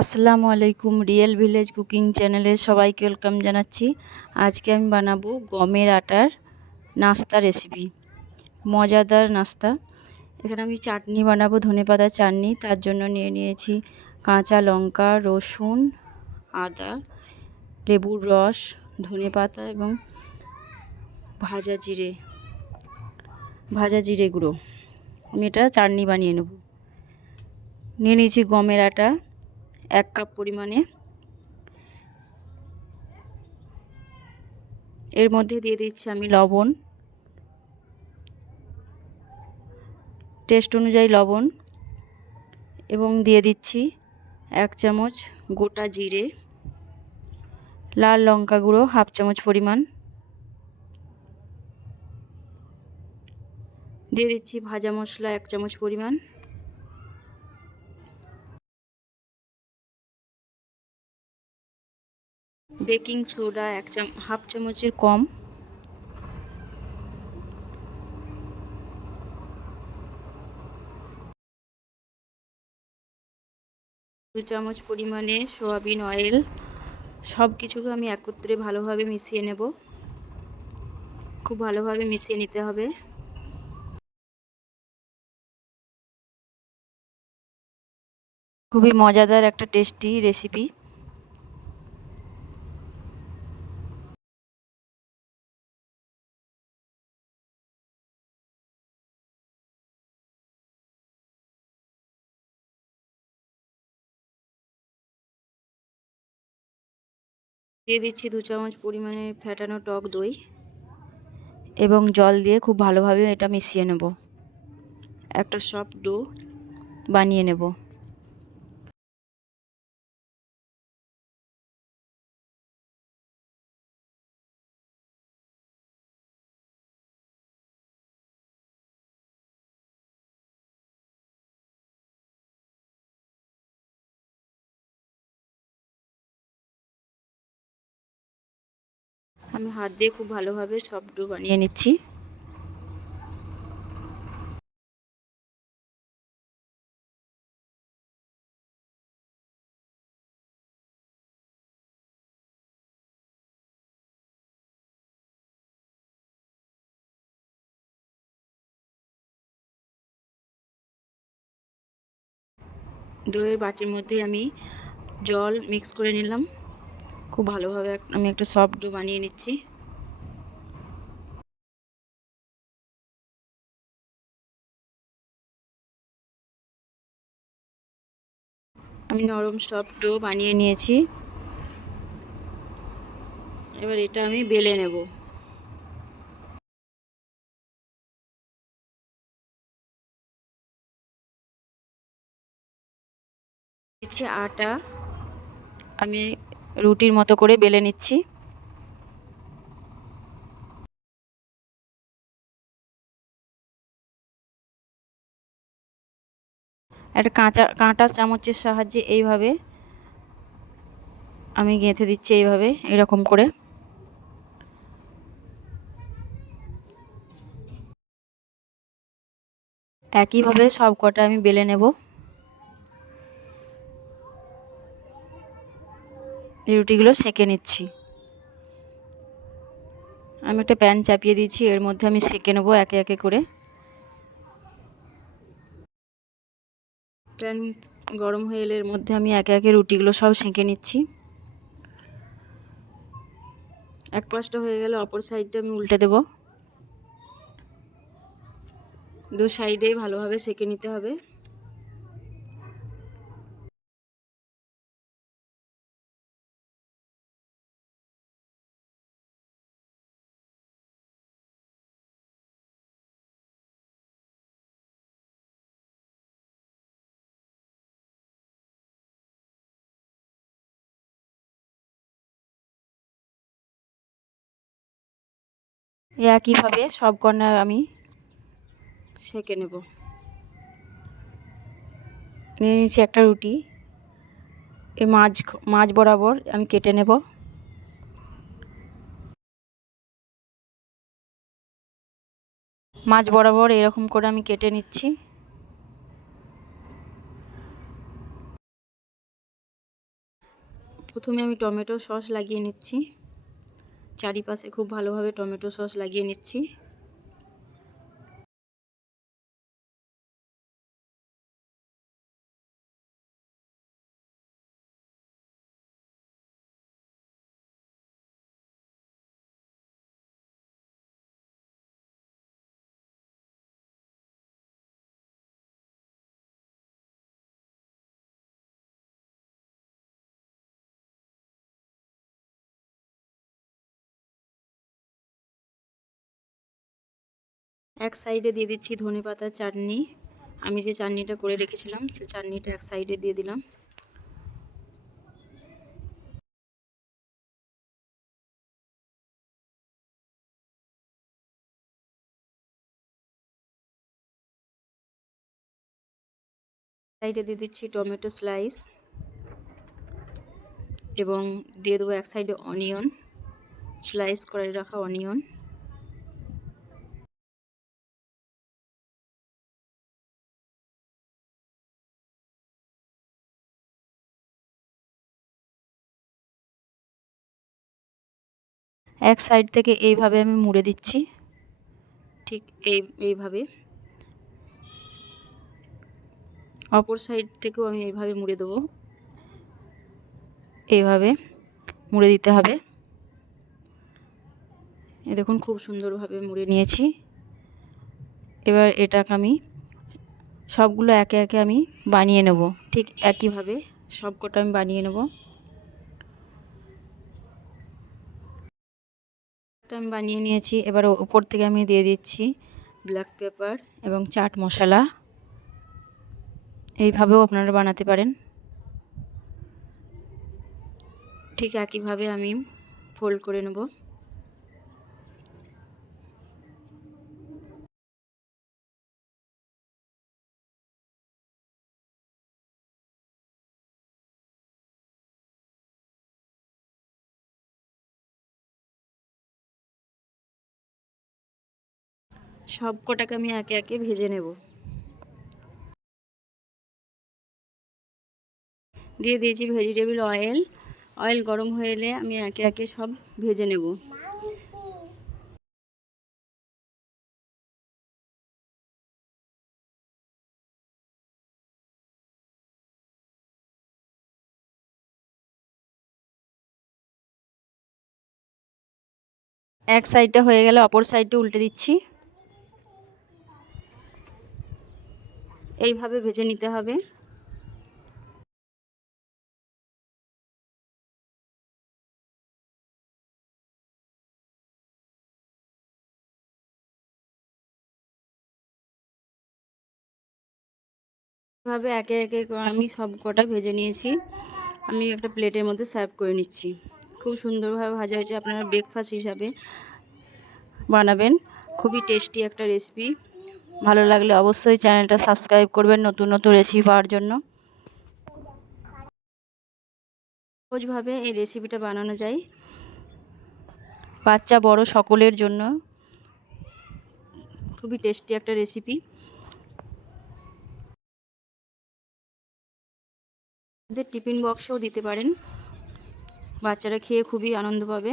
আসসালামু আলাইকুম real village cooking চ্যানেলে সবাইকে ওয়েলকাম জানাচ্ছি। আজকে আমি বানাবো গমের আটার নাস্তা রেসিপি। মজাদার নাস্তা। এখানে আমি চাটনি বানাবো ধনেপাতা চাটনি। তার জন্য নিয়ে নিয়েছি কাঁচা লঙ্কা, রসুন, আদা, লেবুর রস ধনেপাতা এবং ভাজা জিরে। ভাজা জিরে গুঁড়ো। আমি এটা চাটনি বানিয়ে নেব। নিয়ে নিয়েছি গমের আটা। এক কাপ পরিমাণে। এর মধ্যে দিয়ে দিচ্ছি আমি লবণ। টেস্ট অনুযায়ী লবণ। এবং দিয়ে দিচ্ছি এক চামচ গোটা জিরে, লাল লঙ্কা গুঁড়ো, হাফ চামচ পরিমাণ। দিয়ে দিচ্ছি ভাজা মশলা এক চামচ পরিমাণ। বেকিং সোডা এক চাম, হাফ চামচের কম। দু চামচ পরিমাণে সোয়াবিন অয়েল। সব কিছুকে আমি একত্রে ভালোভাবে মিশিয়ে নেব। খুব ভালোভাবে মিশিয়ে নিতে হবে। খুবই মজাদার একটা টেস্টি রেসিপি। দিয়ে দিচ্ছি দু চামচ পরিমাণে ফ্যাটানো টক দই এবং জল দিয়ে খুব ভালোভাবে এটা মিশিয়ে নেব। একটা সফট ডো বানিয়ে নেব। আমি হাত দিয়ে খুব ভালোভাবে সব ডো বানিয়ে নিচ্ছি। দইয়ের বাটির মধ্যে আমি জল মিক্স করে নিলাম। খুব ভালোভাবে আমি একটা সফট ডো বানিয়ে নিচ্ছি। আমি নরম সফট ডো বানিয়ে নিয়েছি। এবার এটা আমি বেলে নেব। আটা। আমি রুটির মতো করে বেলে নিচ্ছি। একটা কাঁচা, কাঁটা চামচের সাহায্যে এইভাবে আমি গেঁথে দিচ্ছি এইভাবে, এরকম করে। একইভাবে সব কটা আমি বেলে নেব। এই রুটিগুলো সেঁকে নিচ্ছি। আমি একটা প্যান চাপিয়ে দিচ্ছি এর মধ্যে আমি সেঁকে নেব একে একে করে। প্যান গরম হয়ে এলে এর মধ্যে আমি একে একে রুটিগুলো সব সেঁকে নিচ্ছি। এক পাশটা হয়ে গেলে অপর সাইডটা আমি উল্টে দেব। দু সাইডেই ভালোভাবে সেঁকে নিতে হবে। একইভাবে সব কর্নার আমি সেঁকে নেব। নিয়ে নিয়েছি একটা রুটি। এই মাছ মাছ বরাবর আমি কেটে নেব। মাছ বরাবর এরকম করে আমি কেটে নিচ্ছি। প্রথমে আমি টমেটো সস লাগিয়ে নিচ্ছি। চারিপাশে খুব ভালোভাবে টমেটো সস লাগিয়ে নিচ্ছি। এক সাইডে দিয়ে দিচ্ছি ধনে পাতার চাটনি। আমি যে চাটনিটা করে রেখেছিলাম, সে চাটনিটা এক সাইডে দিয়ে দিলাম। সাইডে দিয়ে দিচ্ছি টমেটো স্লাইস এবং দিয়ে দেবো এক সাইডে অনিয়ন, স্লাইস করে রাখা অনিয়ন। এক সাইড থেকে এইভাবে আমি মুড়ে দিচ্ছি। ঠিক এই, এইভাবে। অপর সাইড থেকেও আমি এইভাবে মুড়ে দেবো। এইভাবে মুড়ে দিতে হবে। এ দেখুন খুব সুন্দরভাবে মুড়ে নিয়েছি। এবার এটাকে আমি সবগুলো একে একে আমি বানিয়ে নেব। ঠিক একইভাবে সবকটা আমি বানিয়ে নেব। আমি বানিয়ে নিয়েছি। এবার উপর থেকে আমি দিয়ে দিচ্ছি ব্ল্যাক পেপার এবং চাট মশলা। এইভাবেও আপনারা বানাতে পারেন। ঠিক একইভাবে আমি ফোল্ড করে নেব। সব কটাকে আমি একে একে ভেজে নেব। দিয়ে দিয়েছি ভেজিটেবিল অয়েল। অয়েল গরম হয়ে এলে আমি একে একে সব ভেজে নেব। এক সাইডটা হয়ে গেলে অপর সাইডটা উল্টে দিচ্ছি। এইভাবে ভেজে নিতে হবে। এভাবে একে একে আমি সব কটা ভেজে নিয়েছি। আমি একটা প্লেটের মধ্যে সার্ভ করে নিচ্ছি। খুব সুন্দরভাবে ভাজা হয়েছে। আপনারা ব্রেকফাস্ট হিসাবে বানাবেন। খুবই টেস্টি একটা রেসিপি ভালো লাগলে অবশ্যই চ্যানেলটা সাবস্ক্রাইব করবেন নতুন নতুন রেসিপি পাওয়ার জন্য। সহজভাবে এই রেসিপিটা বানানো যায়। বাচ্চা বড় সকলের জন্য। খুবই টেস্টি একটা রেসিপি টিফিন বক্সও দিতে পারেন। বাচ্চারা খেয়ে খুবই আনন্দ পাবে।